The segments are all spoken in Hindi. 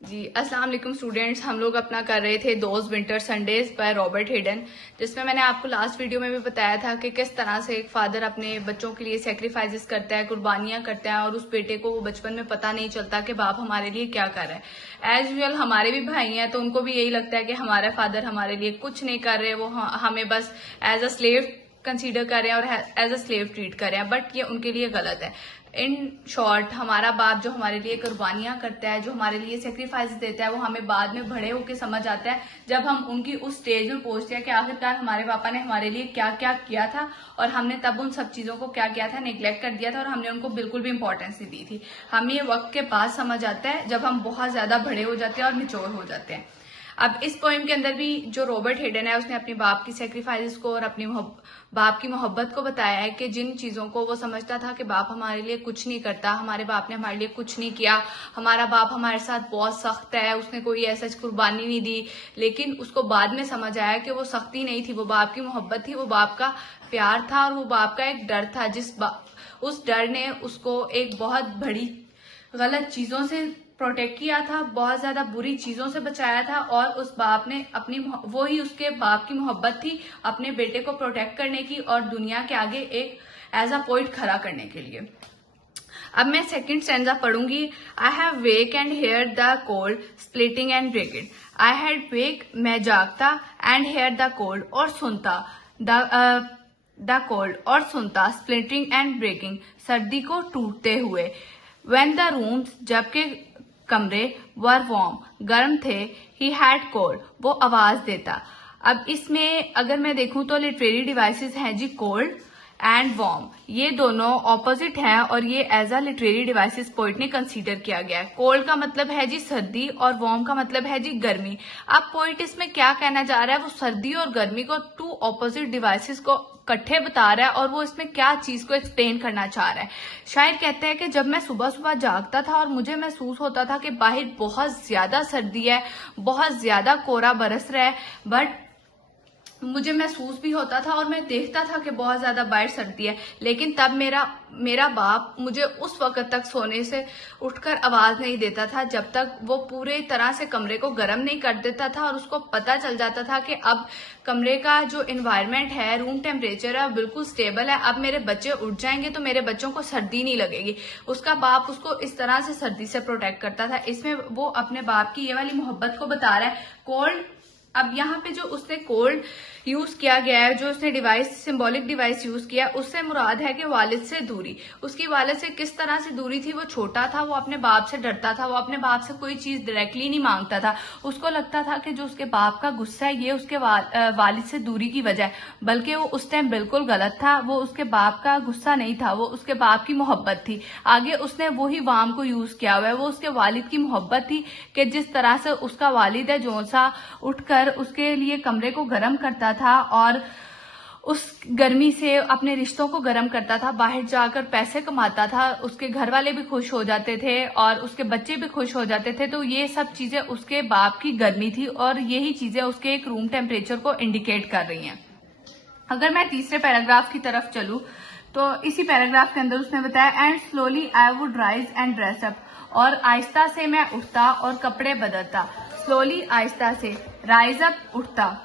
जी अस्सलाम वालेकुम स्टूडेंट्स। हम लोग अपना कर रहे थे those winter Sundays by Robert Hayden, जिसमें मैंने आपको लास्ट वीडियो में भी बताया था कि किस तरह से एक फादर अपने बच्चों के लिए सेक्रीफाइसेस करता है, कुर्बानियां करता है, और उस बेटे को वो बचपन में पता नहीं चलता कि बाप हमारे लिए क्या कर रहा है। एज यूजुअल हमारे भी भाई हैं तो उनको भी यही लगता है कि हमारा फादर हमारे लिए कुछ नहीं कर रहे, वो हमें बस एज अ स्लेव कंसीडर कर रहे हैं और एज अ स्लेव ट्रीट कर रहे हैं, बट ये उनके लिए गलत है। इन शॉर्ट हमारा बाप जो हमारे लिए कुर्बानियां करता है, जो हमारे लिए सेक्रीफाइस देता है, वो हमें बाद में बड़े होकर समझ आता है जब हम उनकी उस स्टेज में पहुंचते हैं कि आखिरकार हमारे पापा ने हमारे लिए क्या क्या किया था और हमने तब उन सब चीजों को क्या किया था, नेग्लेक्ट कर दिया था और हमने उनको बिल्कुल भी इंपॉर्टेंस नहीं दी थी। हमें ये वक्त के बाद समझ आता है जब हम बहुत ज्यादा बड़े हो जाते हैं और मिच्योर हो जाते हैं। अब इस पोएम के अंदर भी जो रॉबर्ट हेडन है उसने अपने बाप की सेक्रीफाइसेस को और अपनी बाप की मोहब्बत को बताया है कि जिन चीजों को वो समझता था कि बाप हमारे लिए कुछ नहीं करता, हमारे बाप ने हमारे लिए कुछ नहीं किया, हमारा बाप हमारे साथ बहुत सख्त है, उसने कोई ऐसा कुर्बानी नहीं दी, लेकिन उसको बाद में समझ आया कि वो सख्ती नहीं थी, वो बाप की मोहब्बत थी, वो बाप का प्यार था और वो बाप का एक डर था, उस डर ने उसको एक बहुत बड़ी गलत चीजों से प्रोटेक्ट किया था, बहुत ज्यादा बुरी चीजों से बचाया था। और उस बाप ने अपनी वो ही उसके बाप की मोहब्बत थी अपने बेटे को प्रोटेक्ट करने की और दुनिया के आगे एक एज अ पॉइंट खड़ा करने के लिए। अब मैं सेकंड स्टैंजा पढ़ूंगी। I have wake and hear the cold splitting and breaking. I had wake, मैं जागता, एंड हेयर द कोल्ड, और सुनता, द कोल्ड, और सुनता, स्प्लिटिंग एंड ब्रेकिंग, सर्दी को टूटते हुए। When the rooms, जबकि कमरे, वर वार्म, गर्म थे, ही हैड कोल्ड, वो आवाज देता। अब इसमें अगर मैं देखूं तो लिटरेरी डिवाइसेस हैं जी कोल्ड एंड वार्म, ये दोनों ऑपोजिट हैं और ये as a literary devices poet ने कंसीडर किया गया है। कोल्ड का मतलब है जी सर्दी और वार्म का मतलब है जी गर्मी। अब पोइट इसमें क्या कहना चाह रहा है, वो सर्दी और गर्मी को टू ऑपोजिट डिवाइसेस को इकट्ठे बता रहा है और वो इसमें क्या चीज को एक्सप्लेन करना चाह रहा है। शायर कहते हैं कि जब मैं सुबह सुबह जागता था और मुझे महसूस होता था कि बाहर बहुत ज्यादा सर्दी है, बहुत ज्यादा कोहरा बरस रहा है, बट मुझे महसूस भी होता था और मैं देखता था कि बहुत ज्यादा बाहर सर्दी है, लेकिन तब मेरा बाप मुझे उस वक्त तक सोने से उठकर आवाज नहीं देता था जब तक वो पूरे तरह से कमरे को गर्म नहीं कर देता था और उसको पता चल जाता था कि अब कमरे का जो एनवायरनमेंट है, रूम टेम्परेचर है, बिल्कुल स्टेबल है, अब मेरे बच्चे उठ जाएंगे तो मेरे बच्चों को सर्दी नहीं लगेगी। उसका बाप उसको इस तरह से सर्दी से प्रोटेक्ट करता था। इसमें वो अपने बाप की ये वाली मोहब्बत को बता रहा है। कोल्ड, अब यहाँ पे जो उसने कोल्ड यूज किया गया है, जो उसने डिवाइस, सिंबॉलिक डिवाइस यूज किया, उससे मुराद है कि वालिद से दूरी। उसकी वालिद से किस तरह से दूरी थी, वो छोटा था, वो अपने बाप से डरता था, वो अपने बाप से कोई चीज डायरेक्टली नहीं मांगता था। उसको लगता था कि जो उसके बाप का गुस्सा है ये उसके वालिद से दूरी की वजह है, बल्कि वो उस टाइम बिल्कुल गलत था। वो उसके बाप का गुस्सा नहीं था, वो उसके बाप की मोहब्बत थी। आगे उसने वही वाम को यूज किया हुआ है, वो उसके वालिद की मोहब्बत थी कि जिस तरह से उसका वालिद है जो सा उठकर उसके लिए कमरे को गर्म करता था और उस गर्मी से अपने रिश्तों को गर्म करता था, बाहर जाकर पैसे कमाता था, उसके घर वाले भी खुश हो जाते थे और उसके बच्चे भी खुश हो जाते थे। तो ये सब चीजें उसके बाप की गर्मी थी और यही चीजें उसके एक रूम टेम्परेचर को इंडिकेट कर रही हैं। अगर मैं तीसरे पैराग्राफ की तरफ चलूं तो इसी पैराग्राफ के अंदर उसने बताया, and slowly I would rise and dress up, और आहिस्ता से मैं उठता और कपड़े बदलता। स्लोली आहिस्ता से, राइज अप उठता,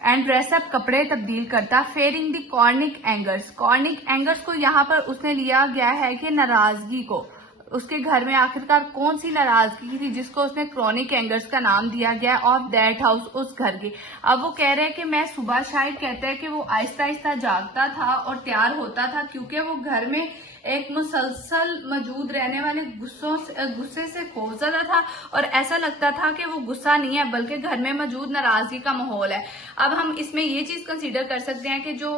एंड ड्रेस अप कपड़े तब्दील करता, फेयरिंग द कॉर्निक एंगर्स। कॉर्निक एंगर्स को यहाँ पर उसने लिया गया है कि नाराजगी को। उसके घर में आखिरकार कौन सी नाराजगी थी जिसको उसने क्रॉनिक एंगर्स का नाम दिया गया ऑफ दैट हाउस, उस घर की। अब वो कह रहे हैं कि मैं सुबह, शायद कहते हैं कि वो आहिस्ता आहिस्ता जागता था और तैयार होता था क्योंकि वो घर में एक मुसलसल मौजूद रहने वाले गुस्से से खौफजदा था और ऐसा लगता था कि वो गुस्सा नहीं है बल्कि घर में मौजूद नाराजगी का माहौल है। अब हम इसमें ये चीज कंसीडर कर सकते हैं कि जो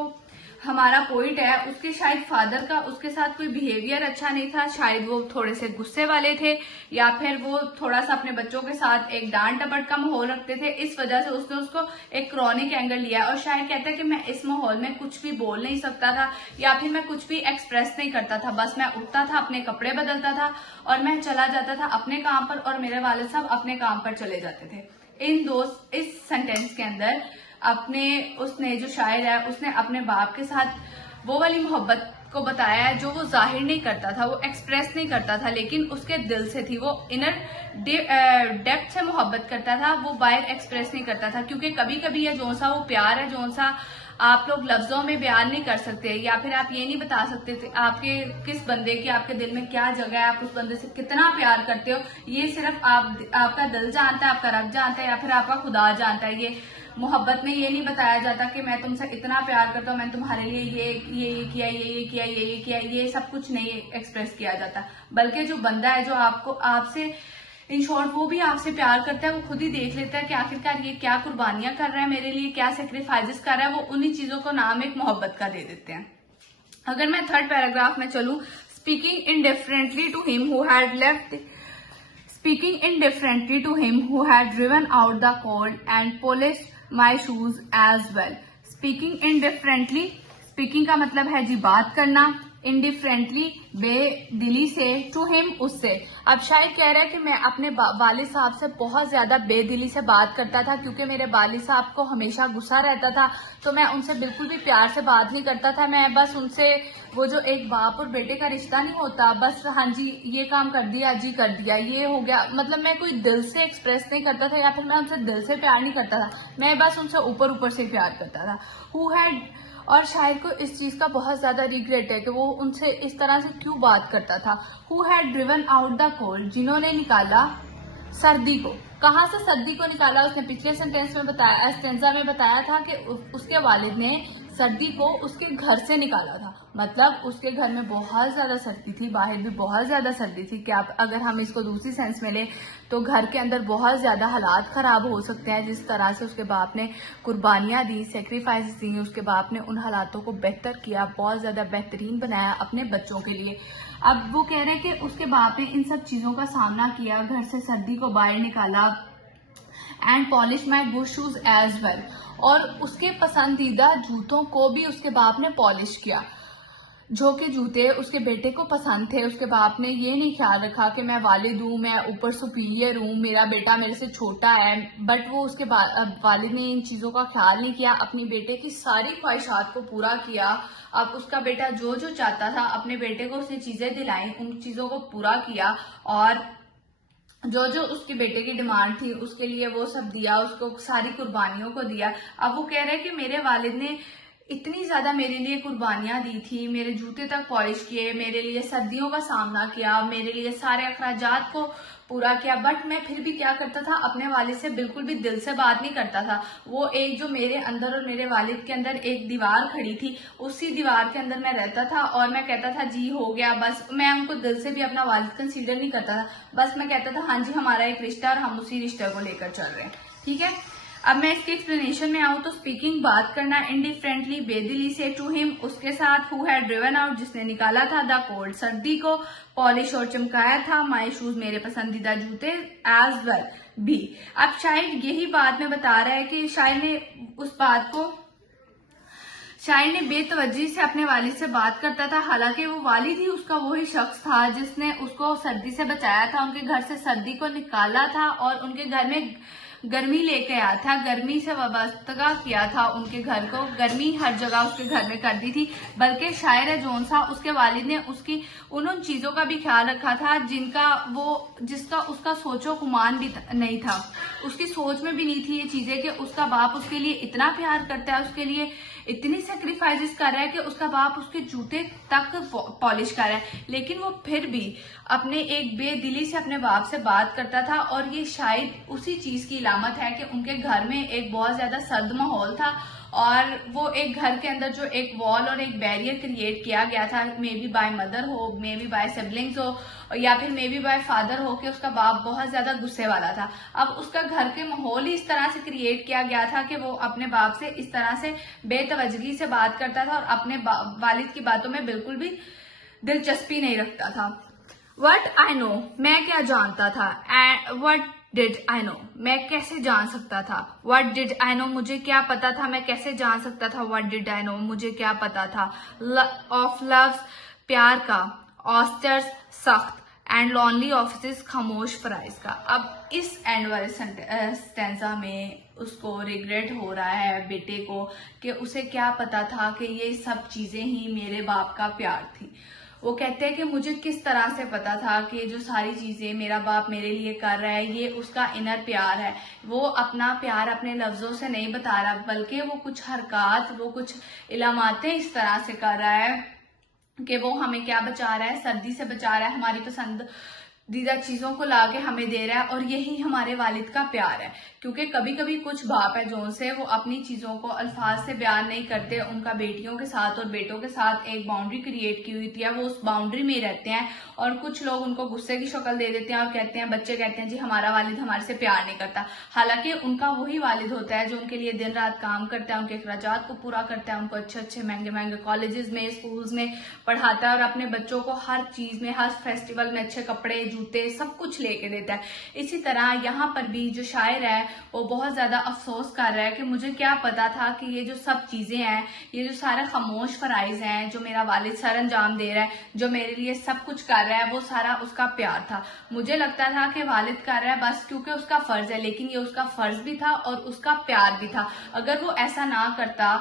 हमारा पोइट है उसके शायद फादर का उसके साथ कोई बिहेवियर अच्छा नहीं था, शायद वो थोड़े से गुस्से वाले थे या फिर वो थोड़ा सा अपने बच्चों के साथ एक डांट डपट का माहौल रखते थे। इस वजह से उसने उसको एक क्रॉनिक एंगर लिया और शायद कहता है कि मैं इस माहौल में कुछ भी बोल नहीं सकता था या फिर मैं कुछ भी एक्सप्रेस नहीं करता था, बस मैं उठता था, अपने कपड़े बदलता था और मैं चला जाता था अपने काम पर और मेरे वालिद साहब अपने काम पर चले जाते थे। इस सेंटेंस के अंदर उसने जो शायर है उसने अपने बाप के साथ वो वाली मोहब्बत को बताया है, जो वो जाहिर नहीं करता था, वो एक्सप्रेस नहीं करता था, लेकिन उसके दिल से थी, वो इनर डेप्थ से मोहब्बत करता था, वो बाहर एक्सप्रेस नहीं करता था। क्योंकि कभी कभी ये जो सा वो प्यार है, जो सा आप लोग लफ्जों में बयान नहीं कर सकते, या फिर आप ये नहीं बता सकते थे आपके किस बंदे की आपके दिल में क्या जगह है, आप उस बंदे से कितना प्यार करते हो, ये सिर्फ आपका दिल जानता है, आपका रब जानता है, या फिर आपका खुदा जानता है। ये मोहब्बत में ये नहीं बताया जाता कि मैं तुमसे इतना प्यार करता हूँ, मैंने तुम्हारे लिए ये किया, ये किया, ये किया, ये सब कुछ नहीं एक्सप्रेस किया जाता। बल्कि जो बंदा है, जो आपसे इन शॉर्ट वो भी आपसे प्यार करता है, वो खुद ही देख लेता है कि आखिरकार ये क्या कुर्बानियां कर रहा है मेरे लिए, क्या सेक्रीफाइसेस कर रहा है, वो उन्हीं चीजों को नाम एक मोहब्बत का दे देते हैं। अगर मैं थर्ड पैराग्राफ में चलूं, speaking indifferently to him who had left Speaking indifferently to him who had driven out the cold and polished my shoes as well. Speaking indifferently, speaking का मतलब है जी बात करना, indifferently बेदिली से, to him उससे। अब शायद कह रहा है कि मैं अपने वालिद साहब से बहुत ज्यादा बेदिली से बात करता था, क्योंकि मेरे वालिद साहब को हमेशा गुस्सा रहता था, तो मैं उनसे बिल्कुल भी प्यार से बात नहीं करता था। मैं बस उनसे वो जो एक बाप और बेटे का रिश्ता नहीं होता, बस हाँ जी ये काम कर दिया, जी कर दिया, ये हो गया, मतलब मैं कोई दिल से एक्सप्रेस नहीं करता था, या फिर मैं उनसे दिल से प्यार नहीं करता था, मैं बस उनसे ऊपर ऊपर से प्यार करता था। हु हैड, और शायद को इस चीज का बहुत ज्यादा रिग्रेट है कि वो उनसे इस तरह से क्यों बात करता था। Who had driven out the cold, जिन्होंने निकाला सर्दी को। कहाँ से सर्दी को निकाला, उसने पिछले सेंटेंस में बताया, स्टेंजा में बताया था कि उसके वालिद ने सर्दी को उसके घर से निकाला था। मतलब उसके घर में बहुत ज्यादा सर्दी थी, बाहर भी बहुत ज्यादा सर्दी थी। क्या अगर हम इसको दूसरी सेंस में ले तो घर के अंदर बहुत ज्यादा हालात खराब हो सकते हैं। जिस तरह से उसके बाप ने कुर्बानियां दी, सेक्रीफाइस दी, उसके बाप ने उन हालातों को बेहतर किया, बहुत ज्यादा बेहतरीन बनाया अपने बच्चों के लिए। अब वो कह रहे हैं कि उसके बाप ने इन सब चीजों का सामना किया, घर से सर्दी को बाहर निकाला, and polish my good shoes as well, और उसके पसंदीदा जूतों को भी उसके बाप ने पॉलिश किया। जो के जूते उसके बेटे को पसंद थे, उसके बाप ने ये नहीं ख्याल रखा कि मैं वालिद हूँ, मैं ऊपर सुपीरियर हूँ, मेरा बेटा मेरे से छोटा है, बट वो उसके वालिद ने इन चीजों का ख्याल नहीं किया, अपनी बेटे की सारी ख्वाहिशात को पूरा किया। अब उसका बेटा जो जो चाहता था, अपने बेटे को उसने चीजें दिलाई, उन चीजों को पूरा किया, और जो जो उसके बेटे की डिमांड थी उसके लिए वो सब दिया, उसको सारी कुर्बानियों को दिया। अब वो कह रहे हैं कि मेरे वालिद ने इतनी ज्यादा मेरे लिए कुर्बानियां दी थी, मेरे जूते तक पॉलिश किए, मेरे लिए सर्दियों का सामना किया, मेरे लिए सारे अखराजात को पूरा किया, बट मैं फिर भी क्या करता था, अपने वालिद से बिल्कुल भी दिल से बात नहीं करता था। वो एक जो मेरे अंदर और मेरे वालिद के अंदर एक दीवार खड़ी थी, उसी दीवार के अंदर मैं रहता था, और मैं कहता था जी हो गया, बस मैं उनको दिल से भी अपना वालिद कंसीडर नहीं करता था। बस मैं कहता था हाँ जी हमारा एक रिश्ता और हम उसी रिश्ते को लेकर चल रहे हैं, ठीक है। अब मैं इसके एक्सप्लेनेशन में आऊं तो स्पीकिंग बात करना, इंडिफरेंटली बेदिली से, टू हिम उसके साथ, हु हैड ड्रिवन आउट जिसने निकाला था, द कोल्ड सर्दी को, पॉलिश और चमकाया था, माई शूज मेरे पसंदीदा जूते, एज वेल भी। अब शायद यही बात में बता रहा है कि शायद ने उस बात को शायद ने बेतवज्जी से अपने वालिद से बात करता था, हालांकि वो वालिद ही उसका वही शख्स था जिसने उसको सर्दी से बचाया था, उनके घर से सर्दी को निकाला था और उनके घर में गर्मी लेके आया था, गर्मी से वाबस्ता किया था उनके घर को, गर्मी हर जगह उसके घर में कर दी थी। बल्कि शायर है जोन सा, उसके वालिद ने उसकी उन चीजों का भी ख्याल रखा था जिसका उसका सोचो गुमान भी नहीं था, उसकी सोच में भी नहीं थी ये चीजें कि उसका बाप उसके लिए इतना प्यार करता है, उसके लिए इतनी सेक्रीफाइसेस कर रहा है कि उसका बाप उसके जूते तक पॉलिश कर रहा है, लेकिन वो फिर भी अपने एक बेदिली से अपने बाप से बात करता था। और ये शायद उसी चीज की इलामत है कि उनके घर में एक बहुत ज्यादा सर्द माहौल था, और वो एक घर के अंदर जो एक वॉल और एक बैरियर क्रिएट किया गया था, मे बी बाय मदर हो, मे बी बाय सिबलिंग्स हो, या फिर मे बी बाय फादर हो, कि उसका बाप बहुत ज्यादा गुस्से वाला था। अब उसका घर के माहौल ही इस तरह से क्रिएट किया गया था कि वो अपने बाप से इस तरह से बेतवजगी से बात करता था और अपने वालिद की बातों में बिल्कुल भी दिलचस्पी नहीं रखता था। वट आई नो, मैं क्या जानता था, and what did I know, मैं कैसे जान सकता था, वट डिड आई नो, मुझे क्या पता था, मैं कैसे जान सकता था, वट डिड आई नो, मुझे क्या पता था, ऑफ लव्स, प्यार का, ऑस्टर्स, सख्त, एंड लॉनली ऑफिस खामोश फराइज का। अब इस एंड वाले स्टेंजा में उसको रिग्रेट हो रहा है बेटे को कि उसे क्या पता था कि ये सब चीजें ही मेरे बाप का प्यार थी। वो कहते हैं कि मुझे किस तरह से पता था कि जो सारी चीजें मेरा बाप मेरे लिए कर रहा है ये उसका इनर प्यार है। वो अपना प्यार अपने लफ्जों से नहीं बता रहा, बल्कि वो कुछ हरकत, वो कुछ इलामातें इस तरह से कर रहा है कि वो हमें क्या बचा रहा है, सर्दी से बचा रहा है, हमारी पसंदीदा चीजों को लाके हमें दे रहा है, और यही हमारे वालिद का प्यार है। क्योंकि कभी कभी कुछ बाप है जो से वो अपनी चीजों को अल्फाज से बयान नहीं करते, उनका बेटियों के साथ और बेटों के साथ एक बाउंड्री क्रिएट की हुई थी, वो उस बाउंड्री में ही रहते हैं, और कुछ लोग उनको गुस्से की शक्ल दे देते हैं और कहते हैं, बच्चे कहते हैं जी हमारा वालिद हमारे से प्यार नहीं करता। हालांकि उनका वही वालिद होता है जो उनके लिए दिन रात काम करता है, उनके अखराजात को पूरा करता है, उनको अच्छे अच्छे महंगे महंगे कॉलेजेस में, स्कूल्स में पढ़ाता है, और अपने बच्चों को हर चीज में, हर फेस्टिवल में अच्छे कपड़े, जूते, सब कुछ लेके देता है। इसी तरह यहाँ पर भी जो शायर है वो बहुत ज्यादा अफसोस कर रहा है कि मुझे क्या पता था कि ये जो सब चीजें हैं, ये जो सारे खामोश फराइज हैं जो मेरा वालिद सर अंजाम दे रहा है, जो मेरे लिए सब कुछ कर रहा है, वो सारा उसका प्यार था। मुझे लगता था कि वालिद कर रहा है बस क्योंकि उसका फर्ज है, लेकिन ये उसका फर्ज भी था और उसका प्यार भी था। अगर वो ऐसा ना करता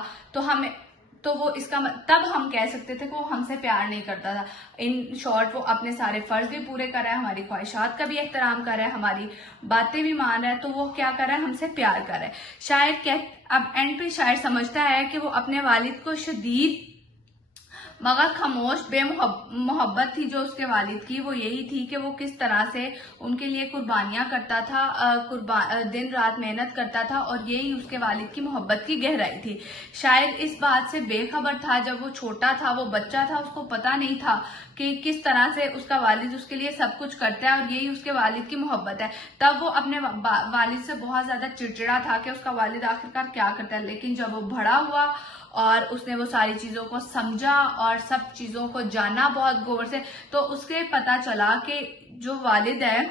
तो वो इसका तब हम कह सकते थे कि वो हमसे प्यार नहीं करता था। इन शॉर्ट वो अपने सारे फर्ज भी पूरे कर रहा है, हमारी ख्वाहिशात का भी एहतराम कर रहा है, हमारी बातें भी मान रहा है, तो वो क्या कर रहा है, हमसे प्यार कर रहा है। शायद अब एंड पे शायद समझता है कि वो अपने वालिद को शदीद मगर खामोश बेमोहब्बत थी जो उसके वालिद की, वो यही थी कि वो किस तरह से उनके लिए कुर्बानियां करता था, दिन रात मेहनत करता था, और यही उसके वालिद की मोहब्बत की गहराई थी। शायद इस बात से बेखबर था, जब वो छोटा था, वो बच्चा था, उसको पता नहीं था कि किस तरह से उसका वालिद उसके लिए सब कुछ करता है और यही उसके वालिद की मोहब्बत है। तब वो अपने वालिद से बहुत ज्यादा चिड़चिड़ा था कि उसका वालिद आखिरकार क्या करता है। लेकिन जब वो बड़ा हुआ और उसने वो सारी चीजों को समझा और सब चीजों को जाना बहुत गौर से, तो उसके पता चला कि जो वालिद है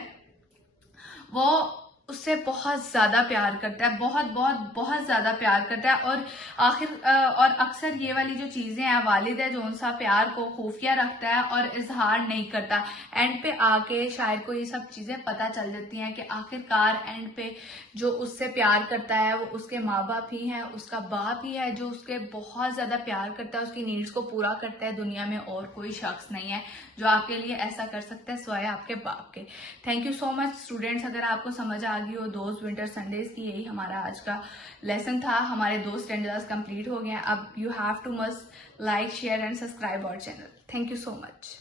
वो उससे बहुत ज्यादा प्यार करता है, बहुत बहुत बहुत ज्यादा प्यार करता है। और अक्सर ये वाली जो चीजें हैं, वालिद है जो उनसा प्यार को खुफिया रखता है और इजहार नहीं करता। एंड पे आके शायर को ये सब चीजें पता चल जाती हैं कि आखिरकार एंड पे जो उससे प्यार करता है वो उसके माँ बाप ही हैं, उसका बाप ही है जो उसके बहुत ज्यादा प्यार करता है, उसकी नीड्स को पूरा करता है। दुनिया में और कोई शख्स नहीं है जो आपके लिए ऐसा कर सकता है सिवाय आपके बाप के। Thank you so much students. अगर आपको समझ आ गई हो दोस्त विंटर संडेज की, यही हमारा आज का लेसन था। हमारे 2 स्टैंडर्ड्स कंप्लीट हो गए हैं। अब you have to must like, share and subscribe our channel. Thank you so much.